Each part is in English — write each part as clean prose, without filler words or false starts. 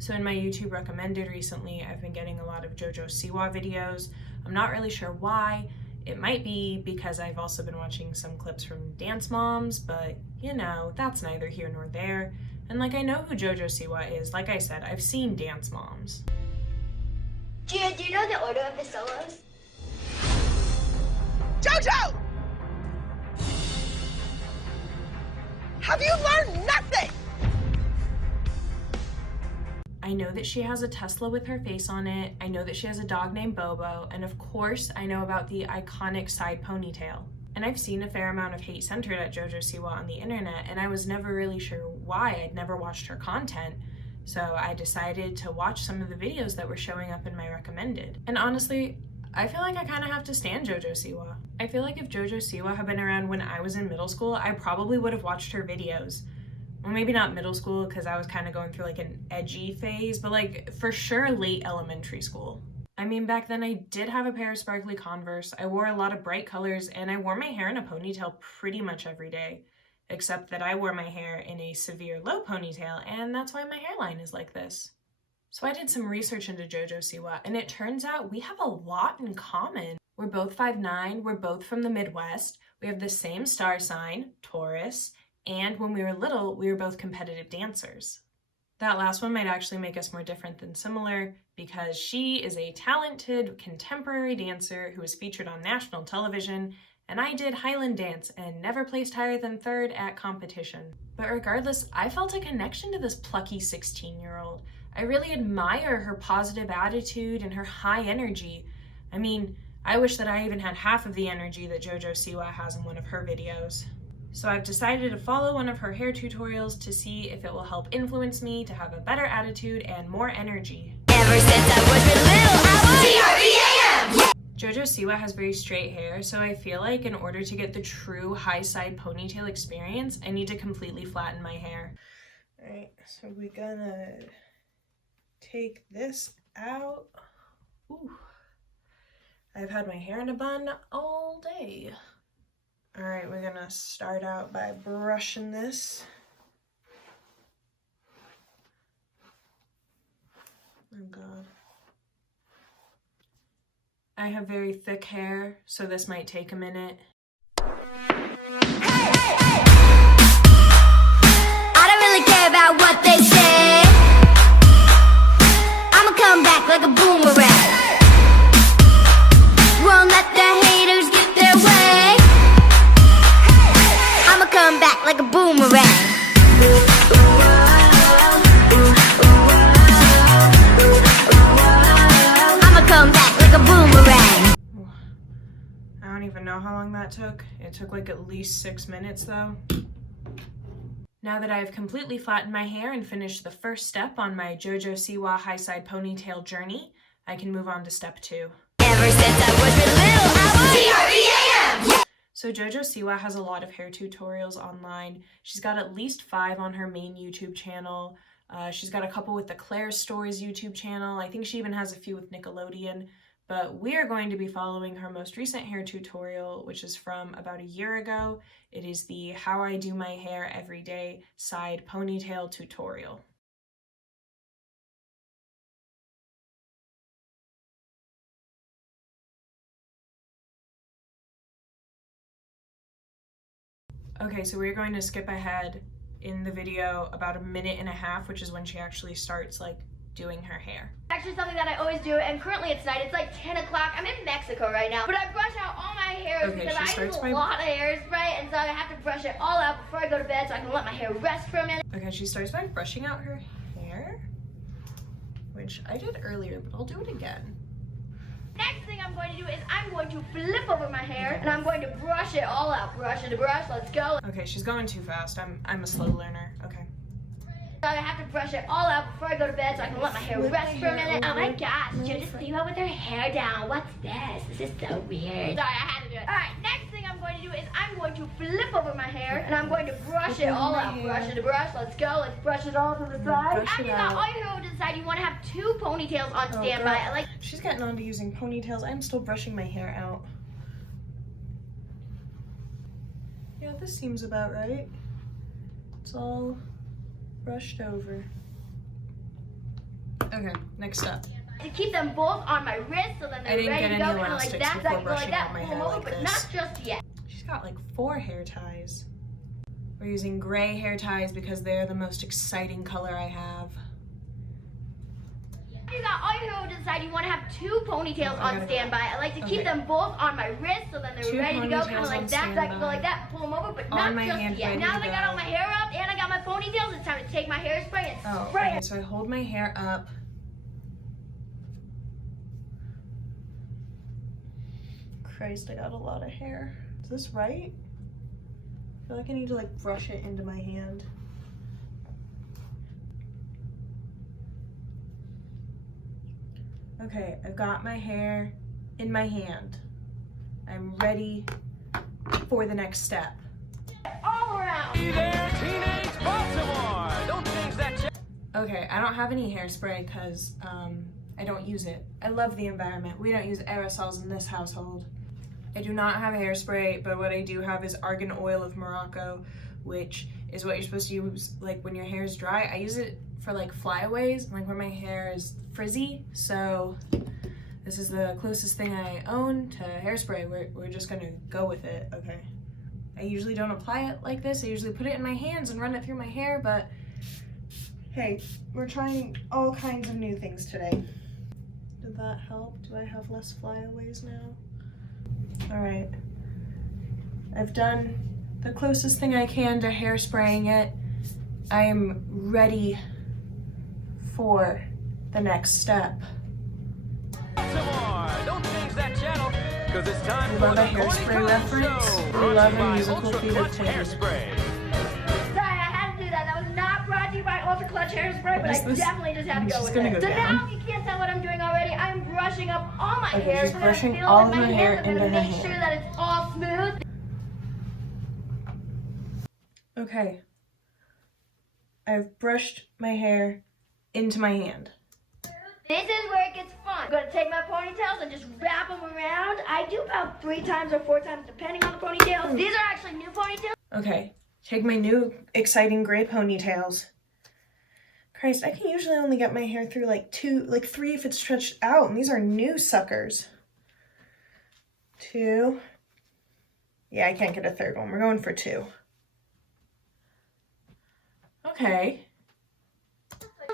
So in my YouTube recommended recently, I've been getting a lot of JoJo Siwa videos. I'm not really sure why. It might be because I've also been watching some clips from Dance Moms, but you know, that's neither here nor there. And like, I know who JoJo Siwa is. Like I said, I've seen Dance Moms. Gia, do you know the order of the solos? JoJo! Have you learned nothing? I know that she has a Tesla with her face on it. I know that she has a dog named Bobo. And of course, I know about the iconic side ponytail. And I've seen a fair amount of hate centered at JoJo Siwa on the internet, and I was never really sure why. I'd never watched her content. So I decided to watch some of the videos that were showing up in my recommended. And honestly, I feel like I kind of have to stan JoJo Siwa. I feel like if JoJo Siwa had been around when I was in middle school, I probably would have watched her videos. Well, maybe not middle school because I was kind of going through like an edgy phase, but like for sure late elementary school. I mean, back then I did have a pair of sparkly Converse. I wore a lot of bright colors and I wore my hair in a ponytail pretty much every day, except that I wore my hair in a severe low ponytail, and that's why my hairline is like this. So I did some research into JoJo Siwa, and it turns out we have a lot in common. We're both 5'9", we're both from the Midwest, we have the same star sign, Taurus, and when we were little, we were both competitive dancers. That last one might actually make us more different than similar because she is a talented contemporary dancer who was featured on national television, and I did Highland dance and never placed higher than 3rd at competition. But regardless, I felt a connection to this plucky 16-year-old. I really admire her positive attitude and her high energy. I mean, I wish that I even had half of the energy that JoJo Siwa has in one of her videos. So I've decided to follow one of her hair tutorials to see if it will help influence me to have a better attitude and more energy. Ever since I was little, I was TRBAM! JoJo Siwa has very straight hair, so I feel like in order to get the true high side ponytail experience, I need to completely flatten my hair. Alright, so we're gonna take this out. Ooh. I've had my hair in a bun all day. Alright, we're gonna start out by brushing this. Oh god. I have very thick hair, so this might take a minute. I don't really care about what they say. I'ma come back like a boomerang. Won't let the haters get their way. I'ma come back like a boomerang. I'ma come back like a boomerang. I don't even know how long that took. It took like at least 6 minutes though. Now that I have completely flattened my hair and finished the first step on my JoJo Siwa high side ponytail journey, I can move on to step 2. Ever since I was little, I was TRBAM! So JoJo Siwa has a lot of hair tutorials online. She's got at least 5 on her main YouTube channel. She's got a couple with the Claire Stories YouTube channel. I think she even has a few with Nickelodeon. But we are going to be following her most recent hair tutorial, which is from about a year ago. It is the How I Do My Hair Every Day side ponytail tutorial. Okay, so we're going to skip ahead in the video about 1.5 minutes, which is when she actually starts like doing her hair. Actually something that I always do, and currently it's night. It's like 10 o'clock. I'm in Mexico right now, but I brush out all my hairs because I use a lot of hairspray, and so I have to brush it all out before I go to bed so I can let my hair rest for a minute. Okay, she starts by brushing out her hair, which I did earlier, but I'll do it again. Next thing I'm going to do is I'm going to flip over my hair, and I'm going to brush it all out. Brush to brush, let's go. Okay, she's going too fast. I'm a slow learner. Okay. I have to brush it all out before I go to bed so I can let my hair rest for a minute. Oh my gosh, JoJo Siwa with her hair down. What's this? This is so weird. Sorry, I had to do it. Alright, next thing I'm going to do is I'm going to flip over my hair, and I'm going to brush it all out. Brush to brush, let's go. Let's brush it all to the side. After that, all your hair will decide you want to have 2 ponytails on standby. Like, she's getting on to using ponytails. I'm still brushing my hair out. Yeah, this seems about right. It's all brushed over. Okay, next up. To keep them both on my wrist so then I they're didn't ready get to go, any kind of like elastics that. So I before can go like brushing that, out my pull hair them over, like but this. not just yet. She's got like 4 hair ties. We're using gray hair ties because they're the most exciting color I have. You got all your hair to the side. You want to have 2 ponytails I on gotta standby. I like to keep Okay. them both on my wrist so then they're 2 ready to go, kind ponytails of like on that. So I can go standby. like that, pull them over, but On not my just hand, yet. ready Now to that I got go. all my hair up and I got my ponytails, it's time to take my hairspray and Oh, spray okay, it. so I hold my hair up. Christ, I got a lot of hair. Is this right? I feel like I need to like brush it into my hand. Okay, I've got my hair in my hand. I'm ready for the next step. All around. Hey there, teenage Baltimore! Don't change that channel. Okay, I don't have any hairspray because I don't use it. I love the environment. We don't use aerosols in this household. I do not have hairspray, but what I do have is argan oil of Morocco, which is what you're supposed to use like when your hair is dry. I use it for like flyaways, like when my hair is frizzy. So this is the closest thing I own to hairspray. We're just gonna go with it, okay? I usually don't apply it like this. I usually put it in my hands and run it through my hair, but hey, we're trying all kinds of new things today. Did that help? Do I have less flyaways now? All right. I've done the closest thing I can to hairspraying it. I am ready for the next step. Baltimore! Don't change that channel, because it's time We for love the a hairspray Corny reference. Show. We Brought love to a you by musical Ultra theater Clutch queen. Hairspray. Sorry, I had to do that. That was not brought to you by Ultra Clutch Hairspray, but What is I this? definitely just had to She's go with gonna it. go So down. now, if you can't tell what I'm doing already, I'm brushing up all my Okay, hair she's so that I brushing feel all like of my her hair hands are into gonna her make hand. sure that it's all smooth. Okay. I've brushed my hair into my hand. This is where it gets fun. I'm gonna take my ponytails and just wrap them around. I do about 3 times or 4 times depending on the ponytails. These are actually new ponytails. Okay, take my new exciting gray ponytails. Christ, I can usually only get my hair through like 3 if it's stretched out, and these are new suckers. 2. Yeah, I can't get a third one. We're going for 2. Okay.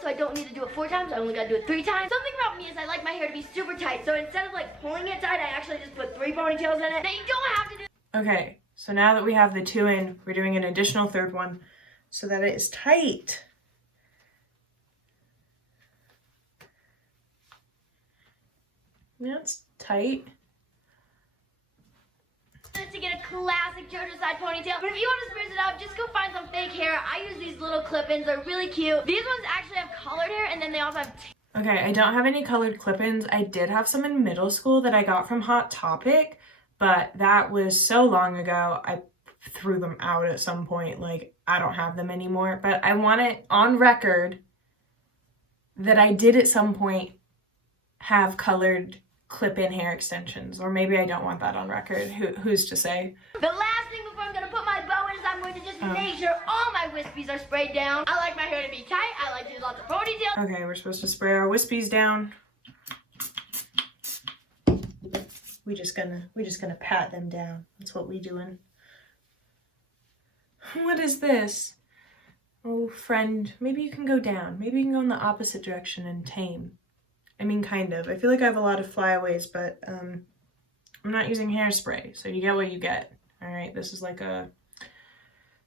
So I don't need to do it 4 times, I only gotta do it 3 times. Something about me is I like my hair to be super tight, so instead of like pulling it tight, I actually just put 3 ponytails in it. Now you don't have to do. Okay, so now that we have the 2 in, we're doing an additional third one so that it is tight. Now it's tight. To get a classic JoJo side ponytail. But if you want to spruce it up, just go find some fake hair. I use these little clip-ins. They're really cute. These ones actually have colored hair, and then they also have Okay, I don't have any colored clip-ins. I did have some in middle school that I got from Hot Topic, but that was so long ago, I threw them out at some point. Like, I don't have them anymore. But I want it on record that I did at some point have colored clip-in hair extensions. Or maybe I don't want that on record. Who's to say? The last thing before I'm gonna put my bow in is I'm going to just make sure all my wispies are sprayed down. I like my hair to be tight. I like to do lots of ponytails. Okay, we're supposed to spray our wispies down. We just gonna pat them down. That's what we doing. What is this? Oh, friend, maybe you can go down. Maybe you can go in the opposite direction and tame. I mean, kind of. I feel like I have a lot of flyaways, but I'm not using hairspray, so you get what you get. All right, this is like the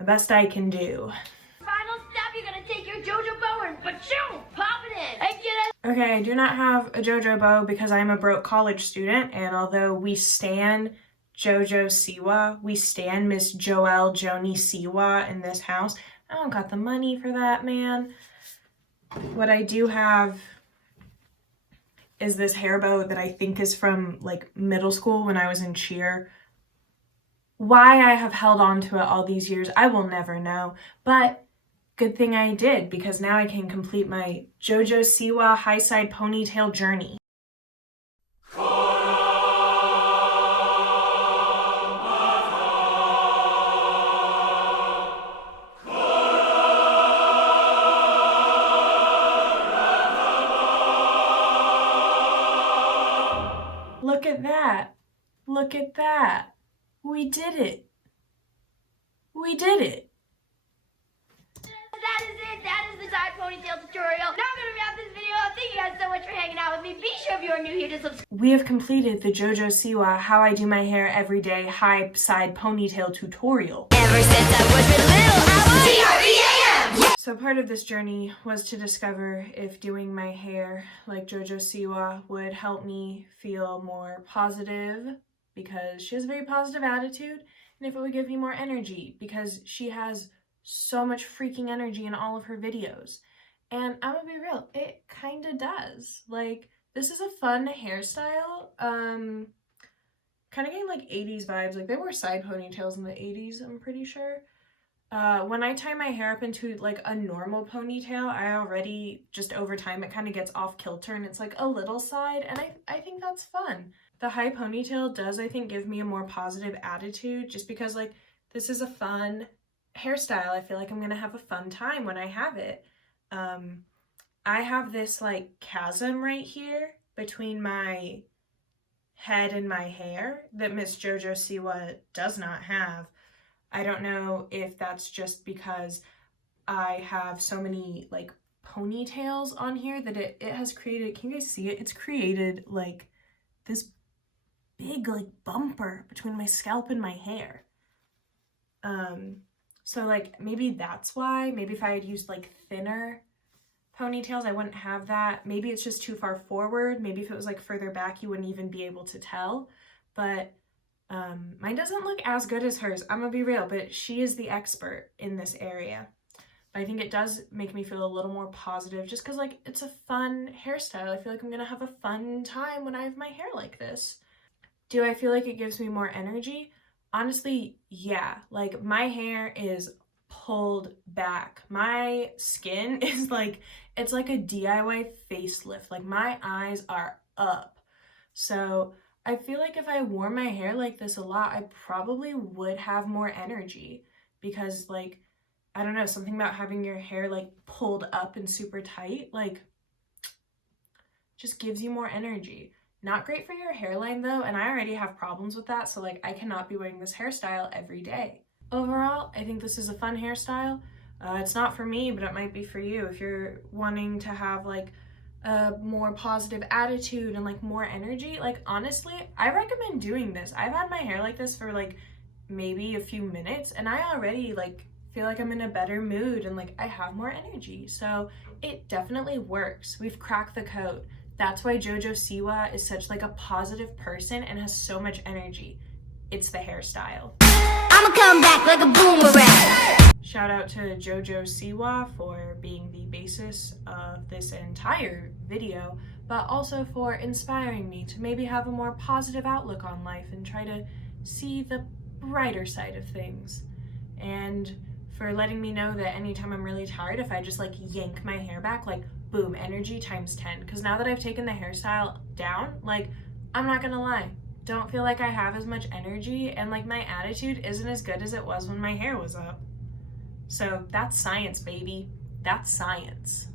best I can do. Final step, you're gonna take your JoJo bow and ba-choom, pop it in. And get it. Okay, I do not have a JoJo bow because I'm a broke college student, and although we stan JoJo Siwa, we stan Miss Joelle Joni Siwa in this house, I don't got the money for that, man. What I do have is this hair bow that I think is from like middle school when I was in cheer. Why I have held on to it all these years, I will never know. But good thing I did, because now I can complete my JoJo Siwa high side ponytail journey. at that. Look at that. We did it. We did it. That is it. That is the side ponytail tutorial. Now I'm gonna wrap this video up. Thank you guys so much for hanging out with me. Be sure if you are new here to subscribe. We have completed the JoJo Siwa How I Do My Hair Every Day High Side Ponytail tutorial. Ever since I was little, I was So part of this journey was to discover if doing my hair like JoJo Siwa would help me feel more positive, because she has a very positive attitude, and if it would give me more energy, because she has so much freaking energy in all of her videos. And I'm gonna be real, it kind of does. Like, this is a fun hairstyle. Kind of getting like 80s vibes. Like, there were side ponytails in the 80s, I'm pretty sure. When I tie my hair up into like a normal ponytail, I already, just over time, it kind of gets off kilter and it's like a little side, and I think that's fun. The high ponytail does, I think, give me a more positive attitude, just because like this is a fun hairstyle. I feel like I'm gonna have a fun time when I have it. I have this like chasm right here between my head and my hair that Miss JoJo Siwa does not have. I don't know if that's just because I have so many like ponytails on here that it has created, can you guys see it? It's created like this big like bumper between my scalp and my hair. So like maybe that's why. Maybe if I had used like thinner ponytails, I wouldn't have that. Maybe it's just too far forward. Maybe if it was like further back, you wouldn't even be able to tell. But mine doesn't look as good as hers, I'm gonna be real, but she is the expert in this area. But I think it does make me feel a little more positive, just because like it's a fun hairstyle. I feel like I'm gonna have a fun time when I have my hair like this. Do I feel like it gives me more energy? Honestly, yeah. Like, my hair is pulled back. My skin is like, it's like a DIY facelift. Like, my eyes are up. So I feel like if I wore my hair like this a lot, I probably would have more energy, because like, I don't know, something about having your hair like pulled up and super tight, like, just gives you more energy. Not great for your hairline though, and I already have problems with that, so like I cannot be wearing this hairstyle every day. Overall, I think this is a fun hairstyle. It's not for me, but it might be for you if you're wanting to have like a more positive attitude and like more energy. Like, honestly, I recommend doing this. I've had my hair like this for like maybe a few minutes, and I already like feel like I'm in a better mood and like I have more energy. So it definitely works. We've cracked the code. That's why JoJo Siwa is such like a positive person and has so much energy. It's the hairstyle. I'ma come back like a boomerang. Shout out to JoJo Siwa for being the basis of this entire video, but also for inspiring me to maybe have a more positive outlook on life and try to see the brighter side of things. And for letting me know that anytime I'm really tired, if I just like yank my hair back, like boom, energy times 10. Because now that I've taken the hairstyle down, like, I'm not gonna lie, don't feel like I have as much energy, and like my attitude isn't as good as it was when my hair was up. So that's science, baby. That's science.